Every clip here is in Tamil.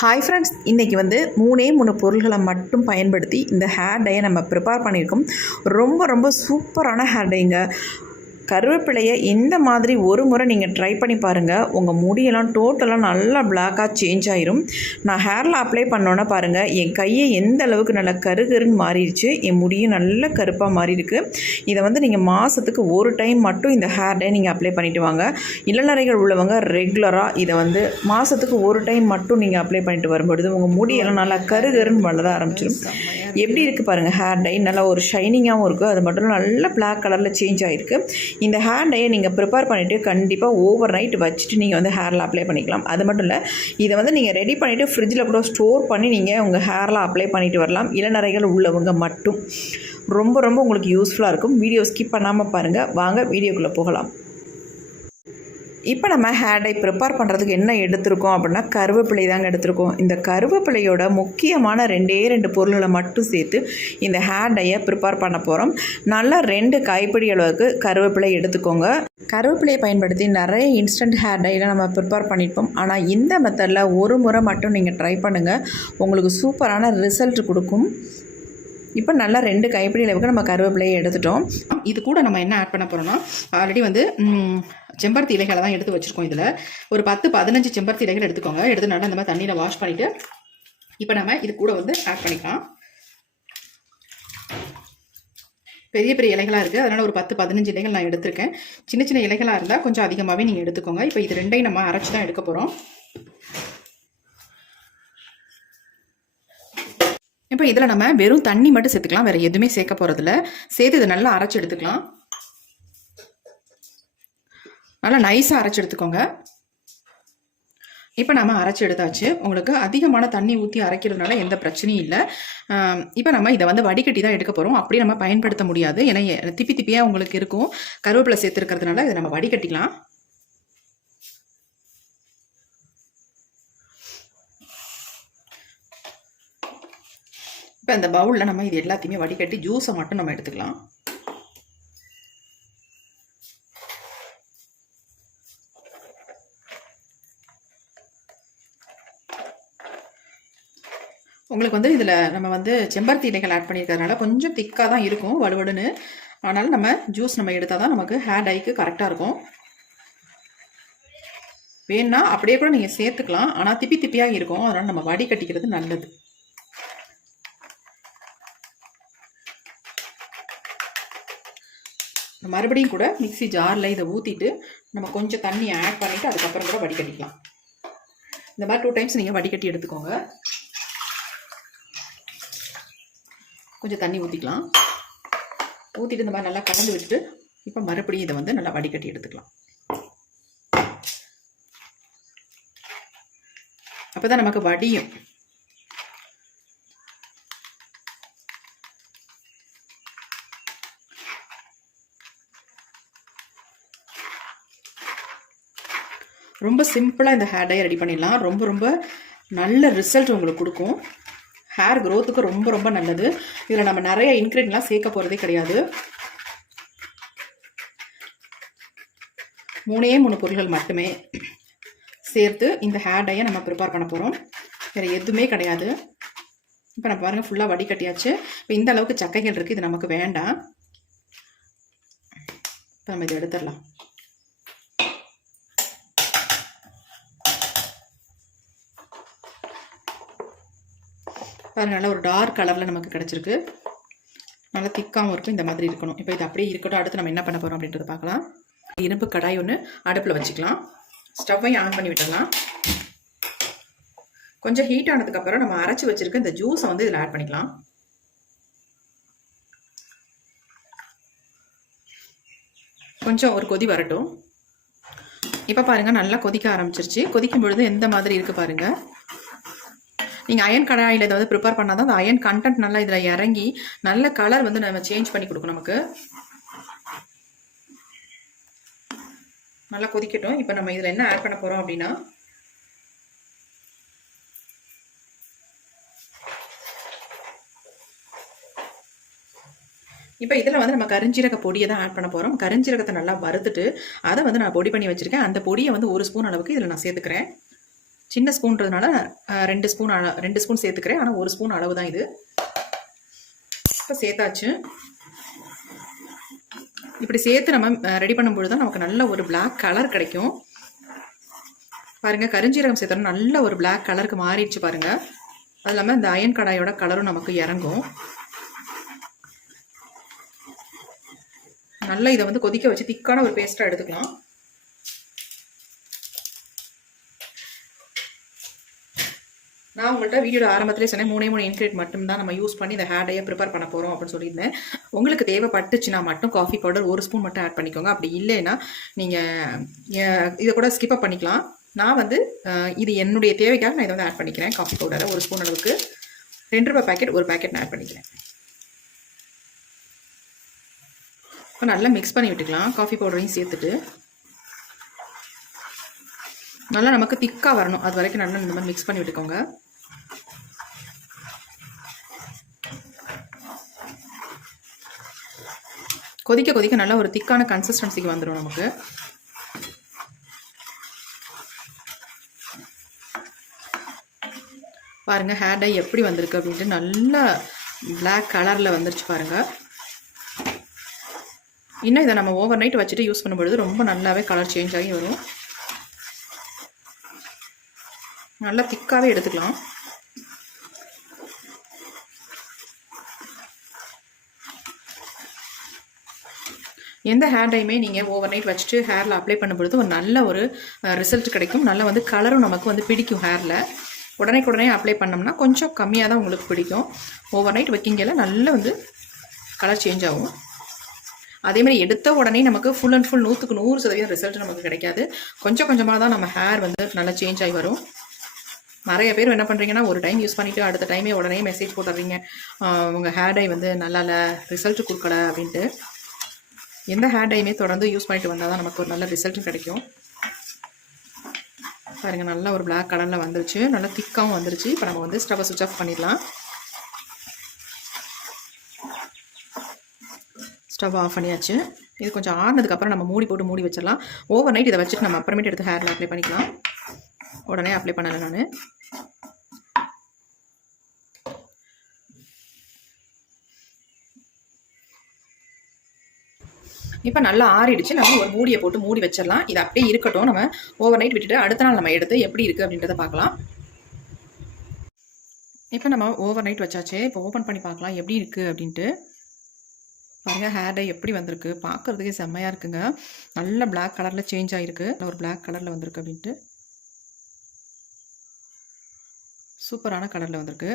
ஹாய் ஃப்ரெண்ட்ஸ் இன்றைக்கி வந்து மூணே மூணு பொருள்களை மட்டும் பயன்படுத்தி இந்த ஹேர் டையை நம்ம ப்ரிப்பேர் பண்ணியிருக்கோம். ரொம்ப ரொம்ப சூப்பரான ஹேர் டைங்க கருவேப்பிலையை இந்த மாதிரி ஒரு முறை நீங்கள் ட்ரை பண்ணி பாருங்கள் உங்கள் முடியெல்லாம் டோட்டலாக நல்லா பிளாக்காக சேஞ்ச் ஆயிரும். நான் ஹேரில் அப்ளை பண்ணோன்னே பாருங்கள் என் கையை எந்த அளவுக்கு நல்லா கருகருன்னு மாறிடுச்சு. என் முடியும் நல்ல கருப்பாக மாறி இருக்கு இதை வந்து நீங்கள் மாதத்துக்கு ஒரு டைம் மட்டும் இந்த ஹேர் டை நீங்கள் அப்ளை பண்ணிட்டு வாங்க. இளநரைகள் உள்ளவங்க ரெகுலராக இதை வந்து மாதத்துக்கு ஒரு டைம் மட்டும் நீங்கள் அப்ளை பண்ணிட்டு வரும்பொழுது உங்கள் முடியெல்லாம் நல்லா கருகருன்னு வளர ஆரம்பிச்சிடும் எப்படி இருக்குது பாருங்கள் ஹேர் டை நல்லா ஒரு ஷைனிங்காகவும் இருக்குது அது மட்டும் நல்ல பிளாக் கலரில் சேஞ்ச் ஆகிருக்கு இந்த ஹேர் டையை நீங்கள் ப்ரிப்பேர் பண்ணிவிட்டு கண்டிப்பாக ஓவர் நைட் வச்சுட்டு நீங்கள் வந்து ஹேரில் அப்ளை பண்ணிக்கலாம். அது மட்டும் இல்லை இதை வந்து நீங்கள் ரெடி பண்ணிவிட்டு ஃப்ரிட்ஜில் கூட ஸ்டோர் பண்ணி நீங்கள் உங்கள் ஹேரில் அப்ளை பண்ணிட்டு வரலாம். இளநரைகள் உள்ளவங்க மட்டும். ரொம்ப ரொம்ப உங்களுக்கு யூஸ்ஃபுல்லாக இருக்கும். வீடியோ ஸ்கிப் பண்ணாமல் பாருங்கள் வாங்க வீடியோக்குள்ளே போகலாம். இப்போ நம்ம ஹேர் டை ப்ரிப்பேர் பண்ணுறதுக்கு என்ன எடுத்திருக்கோம் அப்படின்னா கருவேப்பிலை தாங்க எடுத்திருக்கோம். இந்த கருவேப்பிலையோட முக்கியமான ரெண்டே ரெண்டு பொருள்களை மட்டும் சேர்த்து இந்த ஹேர் டையை ப்ரிப்பேர் பண்ண போகிறோம் நல்லா ரெண்டு கைப்பிடி அளவுக்கு கருவேப்பிலை எடுத்துக்கோங்க. கருவேப்பிலையை பயன்படுத்தி நிறைய இன்ஸ்டன்ட் ஹேர் டையில் நம்ம ப்ரிப்பேர் பண்ணியிருப்போம். ஆனால் இந்த மெத்தடில் ஒரு முறை மட்டும் நீங்கள் ட்ரை பண்ணுங்கள் உங்களுக்கு சூப்பரான ரிசல்ட் கொடுக்கும். இப்போ நல்லா ரெண்டு கைப்பிடி அளவுக்கு நம்ம கருவேப்பிலையை எடுத்துட்டோம். இது கூட நம்ம என்ன ஆட் பண்ண போகிறோம்னா ஆல்ரெடி வந்து செம்பருத்தி இலைகளை தான் எடுத்து வச்சுருக்கோம் இதில். ஒரு பத்து பதினஞ்சு செம்பருத்தி இலைகள் எடுத்துக்கோங்க. எடுத்து நல்லா இந்த மாதிரி தண்ணியில் வாஷ் பண்ணிட்டு இப்போ நம்ம இது கூட வந்து ஆட் பண்ணிக்கலாம். பெரிய பெரிய இலைகளாக இருக்குது அதனால் ஒரு பத்து பதினஞ்சு இலைகள் நான் எடுத்திருக்கேன். சின்ன சின்ன இலைகளாக இருந்தால் கொஞ்சம் அதிகமாகவே நீங்கள் எடுத்துக்கோங்க. இப்போ இது ரெண்டையும் நம்ம அரைச்சி தான் எடுக்க போகிறோம் இப்போ இதில் நம்ம வெறும் தண்ணி மட்டும் சேர்த்துக்கலாம். வேறு எதுவுமே சேர்க்க போகிறதில்ல சேர்த்து இதை நல்லா அரைச்சி எடுத்துக்கலாம். நல்லா நைஸாக அரைச்சி எடுத்துக்கோங்க. இப்போ நம்ம அரைச்சி எடுத்தாச்சு. உங்களுக்கு அதிகமான தண்ணி ஊற்றி அரைக்கிறதுனால எந்த பிரச்சனையும் இல்லை. இப்போ நம்ம இதை வந்து வடிகட்டி தான் எடுக்க போகிறோம் அப்படி நம்ம பயன்படுத்த முடியாது. ஏன்னா திப்பி திப்பியாக உங்களுக்கு இருக்கும். கருவேப்பிலை சேர்த்துருக்கிறதுனால இதை நம்ம வடிகட்டிக்கலாம். இப்போ இந்த பவுலில் நம்ம இது எல்லாத்தையுமே வடிகட்டி ஜூஸை மட்டும் நம்ம எடுத்துக்கலாம். உங்களுக்கு வந்து இதில் நம்ம வந்து செம்பருத்தி இலைகள் ஆட் பண்ணியிருக்கிறதுனால கொஞ்சம் திக்காக தான் இருக்கும் வலுவடுன்னு ஆனாலும் நம்ம ஜூஸ் நம்ம எடுத்தால் தான் நமக்கு ஹேர் டைக்கு கரெக்டாக இருக்கும். வேணும்னா அப்படியே கூட நீங்கள் சேர்த்துக்கலாம். ஆனால் திப்பி திப்பியாக இருக்கும். அதனால் நம்ம வடிகட்டிக்கிறது நல்லது. மறுபடியும் கூட மிக்ஸி ஜாரில் இதை ஊற்றிட்டு நம்ம கொஞ்சம் தண்ணி ஆட் பண்ணிவிட்டு அதுக்கப்புறம் கூட வடிகட்டிக்கலாம். இந்த மாதிரி டூ டைம்ஸ் நீங்கள் வடிகட்டி எடுத்துக்கோங்க. கொஞ்சம் தண்ணி ஊற்றிக்கலாம் ஊற்றிட்டு இந்த மாதிரி நல்லா கலந்து விட்டுட்டு இப்போ மறுபடியும் இதை வந்து நல்லா வடிகட்டி எடுத்துக்கலாம். அப்போ தான் நமக்கு வடியும். ரொம்ப சிம்பிளாக இந்த ஹேர் டை ரெடி பண்ணிடலாம். ரொம்ப ரொம்ப நல்ல ரிசல்ட் உங்களுக்கு கொடுக்கும். ஹேர் க்ரோத்துக்கு ரொம்ப ரொம்ப நல்லது. இதில் நம்ம நிறைய இன்க்ரீடியன்லாம் சேர்க்க போகிறதே கிடையாது. மூணே மூணு பொருள்கள் மட்டுமே சேர்த்து இந்த ஹேர் டையை நம்ம ப்ரிப்பேர் பண்ண போகிறோம் வேறு எதுவுமே கிடையாது. இப்போ நம்ம பாருங்கள் ஃபுல்லாக வடிகட்டியாச்சு இப்போ இந்த அளவுக்கு சக்கைகள் இருக்குது இது நமக்கு வேண்டாம். இப்போ நம்ம இதை எடுத்துடலாம். பாருங்கள் நல்லா ஒரு டார்க் கலரில் நமக்கு கிடச்சிருக்கு. நல்லா திக்காகவும் இருக்கும் இந்த மாதிரி இருக்கணும். இப்போ இது அப்படியே இருக்கட்டும் அடுத்து நம்ம என்ன பண்ண போகிறோம் அப்படின்றத பார்க்கலாம். இரும்பு கடாய் ஒன்று அடுப்பில் வச்சுக்கலாம். ஸ்டவ்வையும் ஆன் பண்ணி விட்டுடலாம். கொஞ்சம் ஹீட் ஆனதுக்கப்புறம் நம்ம அரைச்சி வச்சிருக்க இந்த ஜூஸை வந்து இதில் ஆட் பண்ணிக்கலாம். கொஞ்சம் ஒரு கொதி வரட்டும். இப்போ பாருங்கள் நல்லா கொதிக்க ஆரம்பிச்சிருச்சு. கொதிக்கும் பொழுது எந்த மாதிரி இருக்குது பாருங்கள் நீங்கள் அயன் கடாயில் இதை வந்து ப்ரிப்பேர் பண்ணால் தான் அந்த அயன் கண்டென்ட் நல்லா இதில் இறங்கி நல்ல கலர் வந்து நம்ம சேஞ்ச் பண்ணி கொடுக்கும் நமக்கு. நல்லா கொதிக்கட்டும். இப்போ நம்ம இதில் என்ன ஆட் பண்ண போகிறோம் அப்படின்னா இப்போ இதில் வந்து நம்ம கரிஞ்சீரக பொடியை தான் ஆட் பண்ண போகிறோம் கரிஞ்சீரகத்தை நல்லா வறுத்துட்டு அதை வந்து நான் பொடி பண்ணி வச்சுருக்கேன். அந்த பொடியை வந்து ஒரு ஸ்பூன் அளவுக்கு இதில் நான் சேர்த்துக்கிறேன். சின்ன ஸ்பூன்றதுனால ரெண்டு ஸ்பூன் அள ரெண்டு ஸ்பூன் சேர்த்துக்கிறேன். ஆனால் ஒரு ஸ்பூன் அளவு தான் இது. இப்போ சேர்த்தாச்சு. இப்படி சேர்த்து நம்ம ரெடி பண்ணும்பொழுது தான் நமக்கு நல்ல ஒரு பிளாக் கலர் கிடைக்கும். பாருங்கள் கருஞ்சீரகம் சேர்த்தோம் நல்ல ஒரு பிளாக் கலருக்கு மாறிடுச்சு பாருங்கள் அது இல்லாமல் இந்த அயன் கடாயோட கலரும் நமக்கு இறங்கும். நல்லா இதை வந்து கொதிக்க வச்சு திக்கான ஒரு பேஸ்ட்டாக எடுத்துக்கலாம். நான் உங்கள்கிட்ட வீடியோட ஆரம்பத்திலே சொன்னேன் மூணே மூணு இன்க்ரீட் மட்டும் தான் நம்ம யூஸ் பண்ணி இந்த ஹேர் டையை ப்ரிப்பேர் பண்ண போகிறோம் அப்படின்னு சொல்லியிருந்தேன். உங்களுக்கு தேவைப்பட்டுச்சுன்னா மட்டும் காஃபி பவுடர் ஒரு ஸ்பூன் மட்டும் ஆட் பண்ணிக்கோங்க. அப்படி இல்லைன்னா நீங்கள் இதை கூட ஸ்கிப்பப் பண்ணிக்கலாம். நான் வந்து இது என்னுடைய தேவைக்காக நான் இதை வந்து ஆட் பண்ணிக்கிறேன். காஃபி பவுடரை ஒரு ஸ்பூன் அளவுக்கு. ரெண்டு ரூபாய் பேக்கெட் ஒரு பேக்கெட் நான் ஆட் பண்ணிக்கிறேன். இப்போ நல்லா மிக்ஸ் பண்ணி விட்டுக்கலாம். காஃபி பவுடரையும் சேர்த்துட்டு. நல்லா நமக்கு திக்காக வரணும். அது வரைக்கும் நல்லா இந்த மாதிரி மிக்ஸ் பண்ணி விட்டுக்கோங்க. கொதிக்க கொதிக்க நல்லா ஒரு திக்கான கன்சிஸ்டன்சிக்கு வந்துடும் நமக்கு. பாருங்கள் ஹேர் டை எப்படி வந்திருக்கு அப்படின்ட்டு நல்லா பிளாக் கலரில் வந்துருச்சு பாருங்கள் இன்னும் இதை நம்ம ஓவர் நைட் வச்சுட்டு யூஸ் பண்ணும்பொழுது ரொம்ப நல்லாவே கலர் சேஞ்ச் ஆகி வரும். நல்லா திக்காகவே எடுத்துக்கலாம். எந்த ஹேர் டைமே நீங்கள் ஓவர் நைட் வச்சுட்டு ஹேரில் அப்ளை பண்ணும்பொழுது ஒரு நல்ல ஒரு ரிசல்ட் கிடைக்கும். நல்லா வந்து கலரும் நமக்கு வந்து பிடிக்கும் ஹேரில் உடனே உடனே அப்ளை பண்ணோம்னா கொஞ்சம் கம்மியாக தான் உங்களுக்கு பிடிக்கும். ஓவர் நைட் வைக்கிங்கல நல்லா வந்து கலர் சேஞ்ச் ஆகும். அதேமாதிரி எடுத்த உடனே நமக்கு ஃபுல் அண்ட் ஃபுல் நூற்றுக்கு நூறு சதவீதம் ரிசல்ட் நமக்கு கிடைக்காது. கொஞ்சம் கொஞ்சமாக தான் நம்ம ஹேர் வந்து நல்லா சேஞ்ச் ஆகி வரும். நிறைய பேர் என்ன பண்ணுறீங்கன்னா ஒரு டைம் யூஸ் பண்ணிவிட்டு அடுத்த டைமே உடனே மெசேஜ் போட்டுறீங்க. உங்கள் ஹேர் டை வந்து நல்லா இல்லை ரிசல்ட் கொடுக்கல அப்படின்ட்டு. எந்த ஹேர் டைமே தொடர்ந்து யூஸ் பண்ணிட்டு வந்தால் தான் நமக்கு ஒரு நல்ல ரிசல்ட்டும் கிடைக்கும். பாருங்கள் நல்லா ஒரு பிளாக் கலரில் வந்துருச்சு. நல்லா திக்காகவும் வந்துருச்சு. இப்போ நம்ம வந்து ஸ்டவ்வை சுவிச் ஆஃப் பண்ணிடலாம். ஸ்டவ் ஆஃப் பண்ணியாச்சு. இது கொஞ்சம் ஆறுனதுக்கப்புறம் நம்ம மூடி போட்டு மூடி வச்சிடலாம். ஓவர் நைட் இதை வச்சுட்டு நம்ம அப்புறமேட்டு எடுத்து ஹேரில் அப்ளை பண்ணிக்கலாம். உடனே அப்ளை பண்ணலை நான். இப்போ நல்லா ஆறிடுச்சு. நம்ம ஒரு மூடியை போட்டு மூடி வச்சிடலாம். இது அப்படியே இருக்கட்டும். நம்ம ஓவர் நைட் விட்டுட்டு அடுத்த நாள் நம்ம எடுத்து எப்படி இருக்குது அப்படின்றத பார்க்கலாம். இப்போ நம்ம ஓவர் நைட் வச்சாச்சு. இப்போ ஓப்பன் பண்ணி பார்க்கலாம். எப்படி இருக்குது அப்படின்ட்டு. பாருங்க ஹேர் டை எப்படி வந்திருக்கு. பார்க்குறதுக்கே செம்மையாக இருக்குங்க. நல்ல பிளாக் கலரில் சேஞ்ச் ஆகிருக்கு ஒரு பிளாக் கலரில் வந்திருக்கு அப்படின்ட்டு. சூப்பரான கலரில் வந்திருக்கு.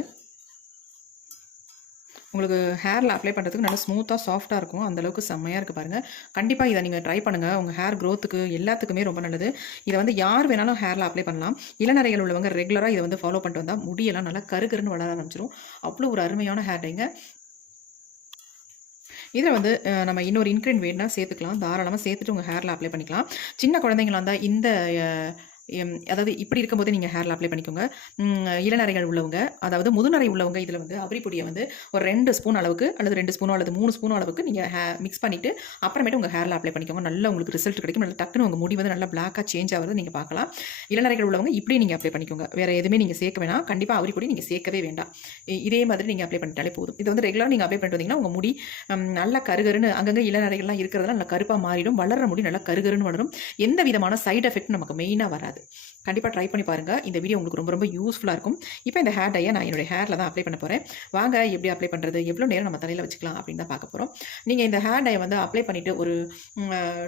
உங்களுக்கு ஹேரில் அப்ளை பண்ணுறதுக்கு நல்லா ஸ்மூத்தாக சாஃப்ட்டாக இருக்கும். அந்தளவுக்கு செம்மையாக இருக்குது பாருங்கள் கண்டிப்பாக இதை நீங்கள் ட்ரை பண்ணுங்கள் உங்கள் ஹேர் க்ரோத்துக்கு எல்லாத்துக்குமே ரொம்ப நல்லது. இதை வந்து யார் வேணாலும் ஹேரில் அப்ளை பண்ணலாம். இளநறையில் உள்ளவங்க ரெகுலராக இதை வந்து ஃபாலோ பண்ணிட்டு வந்தால் முடியெல்லாம் நல்லா கருகருன்னு வளர ஆரம்பிச்சிரும். அவ்வளோ ஒரு அருமையான ஹேர் டைங்க. இதில் வந்து நம்ம இன்னொரு இன்க்ரீன் வேணும்னா சேர்த்துக்கலாம். தாராளமாக சேர்த்துட்டு உங்கள் ஹேரில் அப்ளை பண்ணிக்கலாம். சின்ன குழந்தைங்களா இருந்தால் இந்த அதாவது இப்படி இருக்கும்போது நீங்கள் ஹேரில் அப்ளை பண்ணிக்கோங்க. இளநறைகள் இளநரைகள் உள்ளவங்க அதாவது முதுநரை உள்ளவங்க இதில் வந்து அவரி பொடியை வந்து ஒரு ரெண்டு ஸ்பூன் அளவுக்கு அல்லது ரெண்டு ஸ்பூனோ அல்லது மூணு ஸ்பூனோ அளவுக்கு நீங்கள் ஹே மிக்ஸ் பண்ணிவிட்டு அப்புறமேட்டு உங்கள் ஹேரில் அப்ளை பண்ணிக்கோங்க. நல்ல உங்களுக்கு ரிசல்ட் கிடைக்கும். நல்லா டக்குன்னு உங்கள் முடி வந்து நல்லா பிளாக்காக சேஞ்ச் ஆகிறது நீங்கள் பார்க்கலாம். இளநரைகள் உள்ளவங்க இப்படி நீங்கள் அப்ளை பண்ணிக்கோங்க. வேறு எதுவுமே நீங்கள் சேர்க்க வேணாம். கண்டிப்பாக அவரி பொடி நீங்கள் சேர்க்கவே வேண்டாம். இதே மாதிரி நீங்கள் அப்ளை பண்ணிட்டாலே போதும். இது வந்து ரெகுலராக நீங்கள் அப்ளை பண்ணிட்டு வந்தீங்கன்னா உங்கள் முடி நல்லா கருகருன்னு அங்கங்கே இளநரைகள்லாம் இருக்கிறதுலாம் நல்லா கருப்பாக மாறிடும். வளர முடி நல்லா கருகருன்னு வளரும். எந்த விதமான சைடு எஃபெக்ட் நமக்கு மெயினாக வராது. கண்டிப்பாக ட்ரை பண்ணி பாருங்கள் இந்த வீடியோ உங்களுக்கு ரொம்ப ரொம்ப யூஸ்ஃபுல்லாக இருக்கும். இப்போ இந்த ஹேர் டையை நான் என்னுடைய ஹேரில் தான் அப்ளை பண்ண போகிறேன் வாங்க எப்படி அப்ளை பண்ணுறது எவ்வளோ நேரம் நம்ம தலையில் வச்சுக்கலாம் அப்படின்னு தான் பார்க்க போகிறோம் நீங்கள் இந்த ஹேர் டையை வந்து அப்ளை பண்ணிவிட்டு ஒரு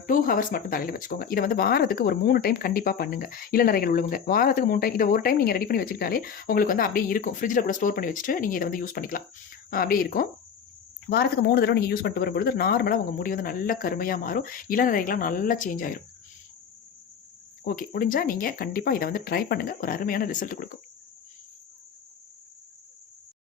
டூ ஹவர்ஸ் மட்டும் தலையில் வச்சுக்கோங்க. இதை வந்து வாரத்துக்கு ஒரு மூணு டைம் கண்டிப்பாக பண்ணுங்கள் இளநரைகள் உள்ளவங்க வாரத்துக்கு மூணு டைம் இதை ஒரு டைம் நீங்கள் ரெடி பண்ணி வச்சுக்கிட்டாலே உங்களுக்கு வந்து அப்படியே இருக்கும். ஃப்ரிட்ஜில் கூட ஸ்டோர் பண்ணி வச்சுட்டு நீங்கள் இதை வந்து யூஸ் பண்ணிக்கலாம். அப்படியே இருக்கும். வாரத்துக்கு மூணு தடவை நீங்கள் யூஸ் பண்ணிட்டு வரும்பொழுது நார்மலாக உங்கள் முடி வந்து நல்ல கருமையாக மாறும். இளநரைகள்லாம் நல்லா சேஞ்ச் ஆயிரும். ஓகே முடிஞ்சால் நீங்கள் கண்டிப்பாக இதை வந்து ட்ரை பண்ணுங்கள் ஒரு அருமையான ரிசல்ட் கொடுக்கும்.